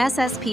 SSP